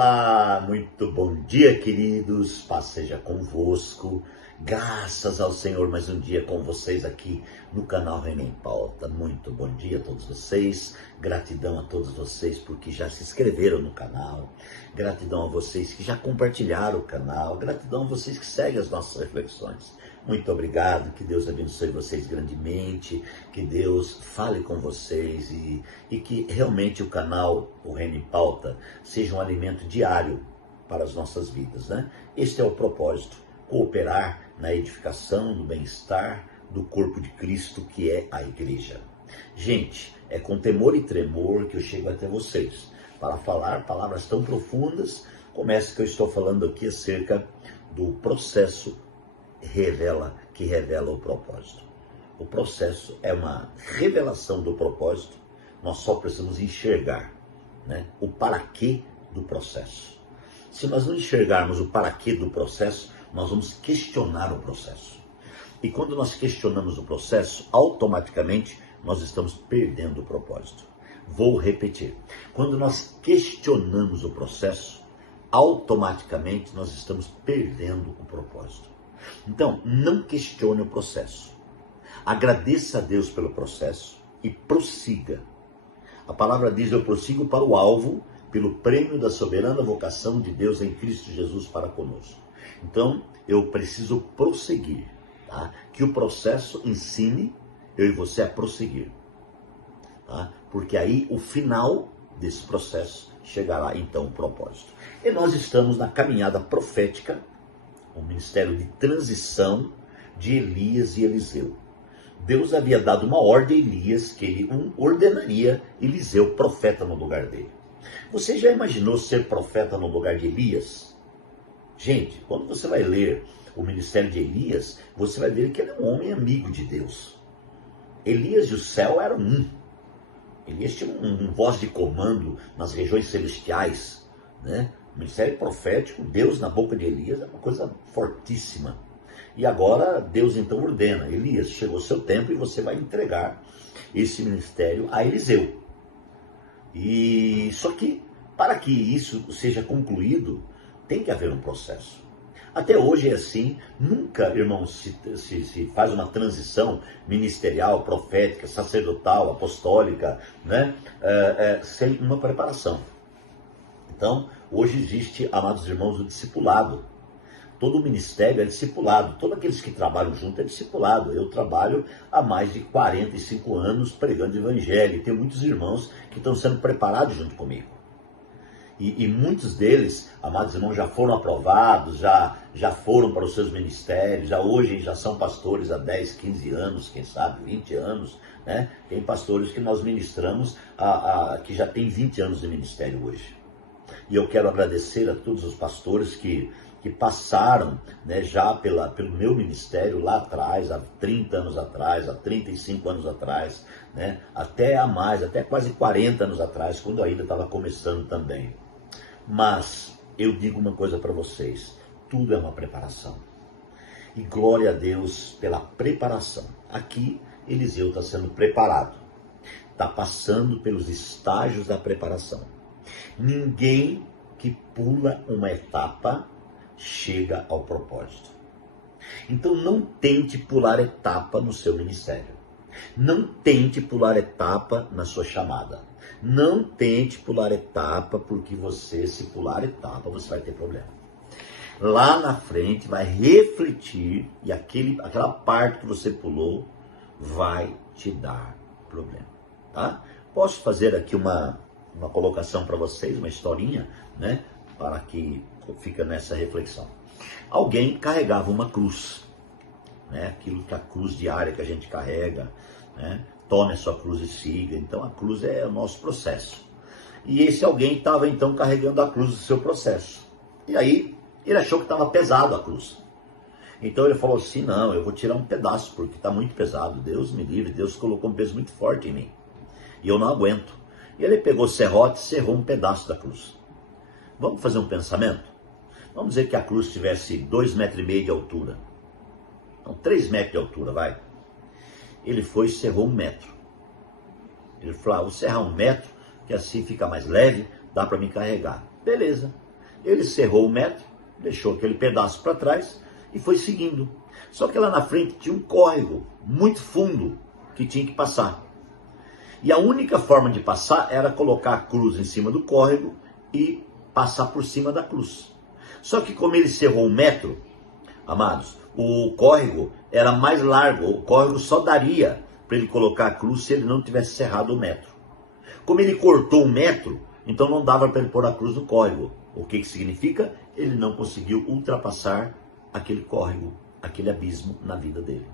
Olá, muito bom dia, queridos. Paz seja convosco. Graças ao Senhor, mais um dia com vocês aqui no canal Reino em Pauta. Muito bom dia a todos vocês. Gratidão a todos vocês porque já se inscreveram no canal. Gratidão a vocês que já compartilharam o canal. Gratidão a vocês que seguem as nossas reflexões. Muito obrigado, que Deus abençoe vocês grandemente, que Deus fale com vocês e que realmente o canal, o Reino em Pauta, seja um alimento diário para as nossas vidas, né? Este é o propósito, cooperar na edificação, no bem-estar do corpo de Cristo, que é a igreja. Gente, é com temor e tremor que eu chego até vocês para falar palavras tão profundas como essa que eu estou falando aqui acerca do processo que revela o propósito. O processo é uma revelação do propósito, nós só precisamos enxergar, né, o para quê do processo. Se nós não enxergarmos o para quê do processo, nós vamos questionar o processo. E quando nós questionamos o processo, automaticamente nós estamos perdendo o propósito. Vou repetir. Quando nós questionamos o processo, automaticamente nós estamos perdendo o propósito. Então, não questione o processo. Agradeça a Deus pelo processo e prossiga. A palavra diz: eu prossigo para o alvo, pelo prêmio da soberana vocação de Deus em Cristo Jesus para conosco. Então, eu preciso prosseguir, tá? Que o processo ensine eu e você a prosseguir, tá? Porque aí o final desse processo chegará então o propósito. E nós estamos na caminhada profética, o ministério de transição de Elias e Eliseu. Deus havia dado uma ordem a Elias que ele ordenaria Eliseu profeta no lugar dele. Você já imaginou ser profeta no lugar de Elias? Gente, quando você vai ler o ministério de Elias, você vai ver que ele é um homem amigo de Deus. Elias e o céu eram um. Elias tinha um voz de comando nas regiões celestiais, né? O ministério profético, Deus na boca de Elias, é uma coisa fortíssima. E agora Deus então ordena: Elias, chegou o seu tempo e você vai entregar esse ministério a Eliseu. E só que para que isso seja concluído, tem que haver um processo. Até hoje é assim, nunca, irmãos, se faz uma transição ministerial, profética, sacerdotal, apostólica, né? Sem uma preparação. Então, hoje existe, amados irmãos, o discipulado. Todo o ministério é discipulado, todos aqueles que trabalham junto é discipulado. Eu trabalho há mais de 45 anos pregando o evangelho, e tem muitos irmãos que estão sendo preparados junto comigo. E muitos deles, amados irmãos, já foram aprovados, já foram para os seus ministérios, hoje já são pastores há 10, 15 anos, quem sabe, 20 anos, né? Tem pastores que nós ministramos que já tem 20 anos de ministério hoje. E eu quero agradecer a todos os pastores que passaram, né, já pelo meu ministério lá atrás, há 30 anos atrás, há 35 anos atrás, né, até quase 40 anos atrás, quando eu ainda estava começando também. Mas eu digo uma coisa para vocês: tudo é uma preparação. E glória a Deus pela preparação. Aqui Eliseu está sendo preparado, está passando pelos estágios da preparação. Ninguém que pula uma etapa chega ao propósito. Então não tente pular etapa no seu ministério. Não tente pular etapa na sua chamada. Não tente pular etapa, porque se pular etapa, você vai ter problema. Lá na frente vai refletir e aquela parte que você pulou vai te dar problema, tá? Posso fazer aqui uma colocação para vocês, uma historinha, né, para que fica nessa reflexão. Alguém carregava uma cruz, né, aquilo que a cruz diária que a gente carrega, né, tome a sua cruz e siga. Então a cruz é o nosso processo. E esse alguém estava então carregando a cruz do seu processo. E aí ele achou que estava pesado a cruz. Então ele falou assim: não, eu vou tirar um pedaço porque está muito pesado. Deus me livre, Deus colocou um peso muito forte em mim. E eu não aguento. E ele pegou serrote e serrou um pedaço da cruz. Vamos fazer um pensamento? Vamos dizer que a cruz tivesse 2,5 metros de altura. Então 3 metros de altura, vai. Ele foi e serrou 1 metro. Ele falou: vou serrar 1 metro, que assim fica mais leve, dá para me carregar. Beleza. Ele cerrou o metro, deixou aquele pedaço para trás e foi seguindo. Só que lá na frente tinha um córrego muito fundo que tinha que passar. E a única forma de passar era colocar a cruz em cima do córrego e passar por cima da cruz. Só que como ele cerrou o metro, amados, o córrego era mais largo, o córrego só daria para ele colocar a cruz se ele não tivesse cerrado o metro. Como ele cortou o metro, então não dava para ele pôr a cruz no córrego. O que significa? Ele não conseguiu ultrapassar aquele córrego, aquele abismo na vida dele.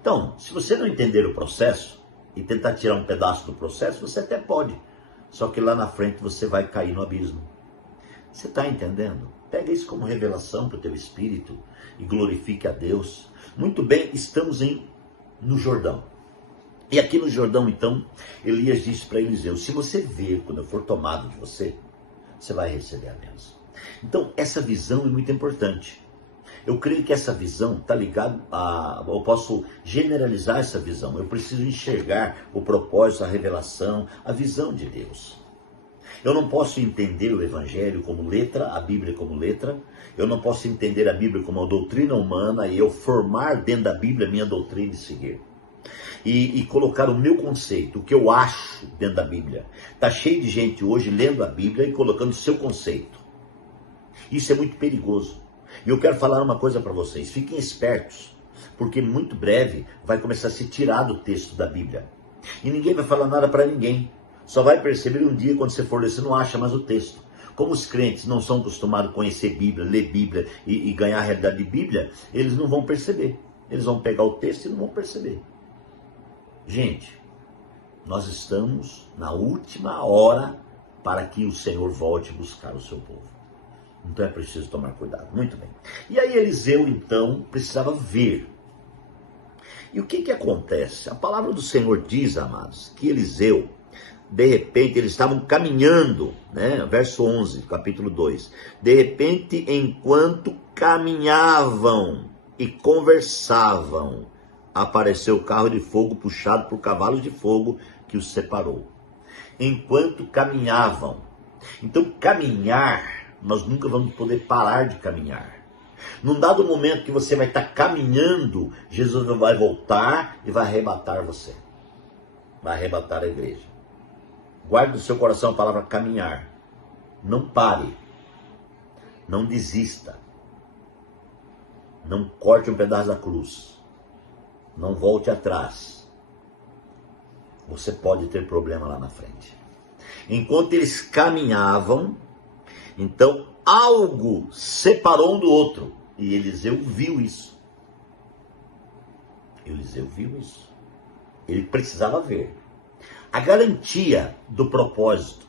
Então, se você não entender o processo e tentar tirar um pedaço do processo, você até pode. Só que lá na frente você vai cair no abismo. Você está entendendo? Pega isso como revelação para o teu espírito e glorifique a Deus. Muito bem, estamos no Jordão. E aqui no Jordão, então, Elias disse para Eliseu, se você ver quando eu for tomado de você, você vai receber a bênção. Então, essa visão é muito importante. Eu creio que essa visão está ligada a... Eu posso generalizar essa visão. Eu preciso enxergar o propósito, a revelação, a visão de Deus. Eu não posso entender o Evangelho como letra, a Bíblia como letra. Eu não posso entender a Bíblia como uma doutrina humana e eu formar dentro da Bíblia a minha doutrina e seguir. E colocar o meu conceito, o que eu acho dentro da Bíblia. Está cheio de gente hoje lendo a Bíblia e colocando o seu conceito. Isso é muito perigoso. E eu quero falar uma coisa para vocês, fiquem espertos, porque muito breve vai começar a se tirar do texto da Bíblia. E ninguém vai falar nada para ninguém. Só vai perceber um dia quando você for ler, você não acha mais o texto. Como os crentes não são acostumados a conhecer Bíblia, ler Bíblia e ganhar a realidade de Bíblia, eles não vão perceber. Eles vão pegar o texto e não vão perceber. Gente, nós estamos na última hora para que o Senhor volte buscar o seu povo. Então é preciso tomar cuidado. Muito bem. E aí Eliseu, então, precisava ver. E o que acontece? A palavra do Senhor diz, amados, que Eliseu, de repente, eles estavam caminhando, né? Verso 11, capítulo 2. De repente, enquanto caminhavam e conversavam, apareceu o carro de fogo puxado por cavalos de fogo que os separou. Enquanto caminhavam. Então, caminhar... Nós nunca vamos poder parar de caminhar. Num dado momento que você vai estar caminhando, Jesus vai voltar e vai arrebatar você. Vai arrebatar a igreja. Guarde no seu coração a palavra caminhar. Não pare. Não desista. Não corte um pedaço da cruz. Não volte atrás. Você pode ter problema lá na frente. Enquanto eles caminhavam, então, algo separou um do outro. E Eliseu viu isso. Eliseu viu isso. Ele precisava ver. A garantia do propósito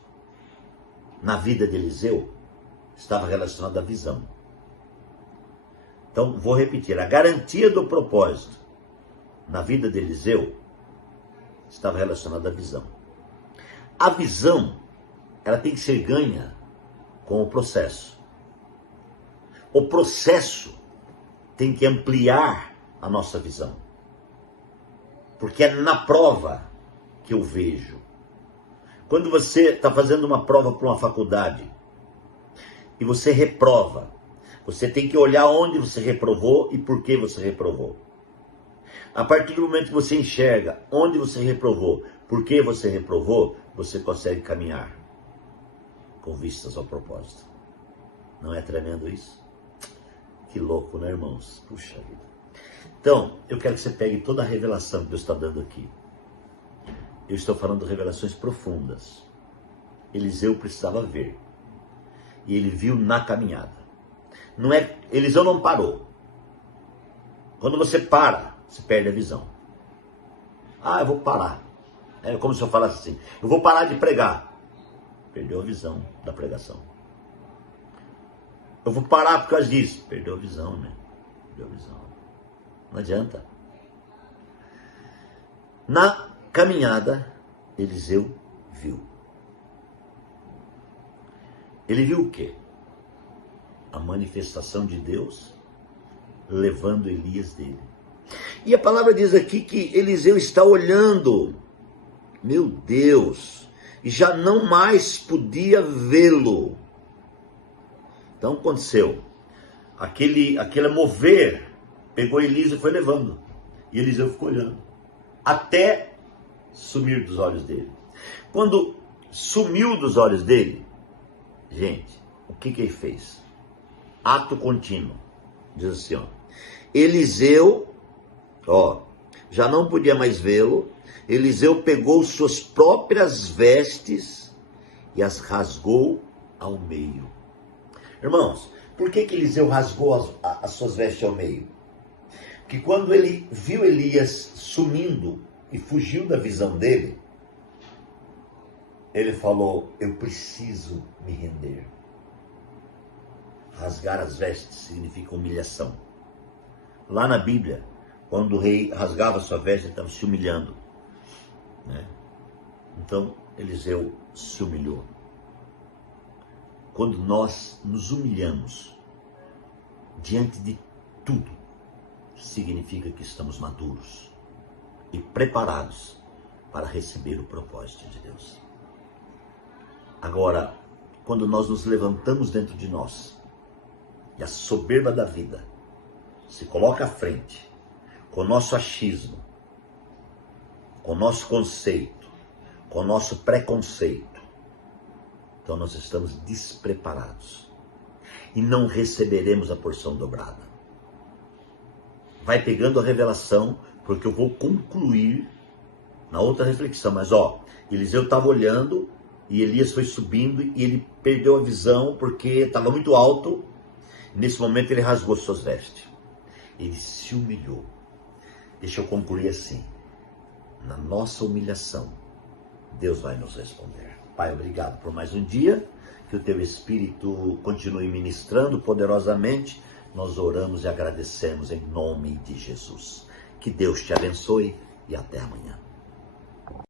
na vida de Eliseu estava relacionada à visão. Então, vou repetir. A garantia do propósito na vida de Eliseu estava relacionada à visão. A visão, ela tem que ser ganha com o processo. O processo tem que ampliar a nossa visão. Porque é na prova que eu vejo. Quando você está fazendo uma prova para uma faculdade e você reprova, você tem que olhar onde você reprovou e por que você reprovou. A partir do momento que você enxerga onde você reprovou, por que você reprovou, você consegue caminhar com vistas ao propósito. Não é tremendo isso? Que louco, né, irmãos? Puxa vida. Então, eu quero que você pegue toda a revelação que Deus está dando aqui. Eu estou falando de revelações profundas. Eliseu precisava ver. E ele viu na caminhada. Eliseu não parou. Quando você para, você perde a visão. Ah, eu vou parar. É como se eu falasse assim, eu vou parar de pregar. Perdeu a visão da pregação. Eu vou parar por causa disso. Perdeu a visão, né? Perdeu a visão. Não adianta. Na caminhada, Eliseu viu. Ele viu o quê? A manifestação de Deus levando Elias dele. E a palavra diz aqui que Eliseu está olhando. Meu Deus! E já não mais podia vê-lo. Então aconteceu, aquele mover pegou Eliseu e foi levando. E Eliseu ficou olhando, até sumir dos olhos dele. Quando sumiu dos olhos dele, gente, o que ele fez? Ato contínuo. Diz assim, Eliseu, já não podia mais vê-lo. Eliseu pegou suas próprias vestes e as rasgou ao meio. Irmãos, por que Eliseu rasgou as suas vestes ao meio? Porque quando ele viu Elias sumindo e fugiu da visão dele, ele falou, eu preciso me render. Rasgar as vestes significa humilhação. Lá na Bíblia, quando o rei rasgava sua veste, ele estava se humilhando, né? Então, Eliseu se humilhou. Quando nós nos humilhamos diante de tudo, significa que estamos maduros e preparados para receber o propósito de Deus. Agora, quando nós nos levantamos dentro de nós e a soberba da vida se coloca à frente, com o nosso achismo, com o nosso conceito, com o nosso preconceito, então nós estamos despreparados e não receberemos a porção dobrada. Vai pegando a revelação, porque eu vou concluir na outra reflexão. Mas Eliseu estava olhando e Elias foi subindo e ele perdeu a visão porque estava muito alto. Nesse momento ele rasgou suas vestes. Ele se humilhou. Deixa eu concluir assim. Na nossa humilhação, Deus vai nos responder. Pai, obrigado por mais um dia. Que o teu Espírito continue ministrando poderosamente. Nós oramos e agradecemos em nome de Jesus. Que Deus te abençoe e até amanhã.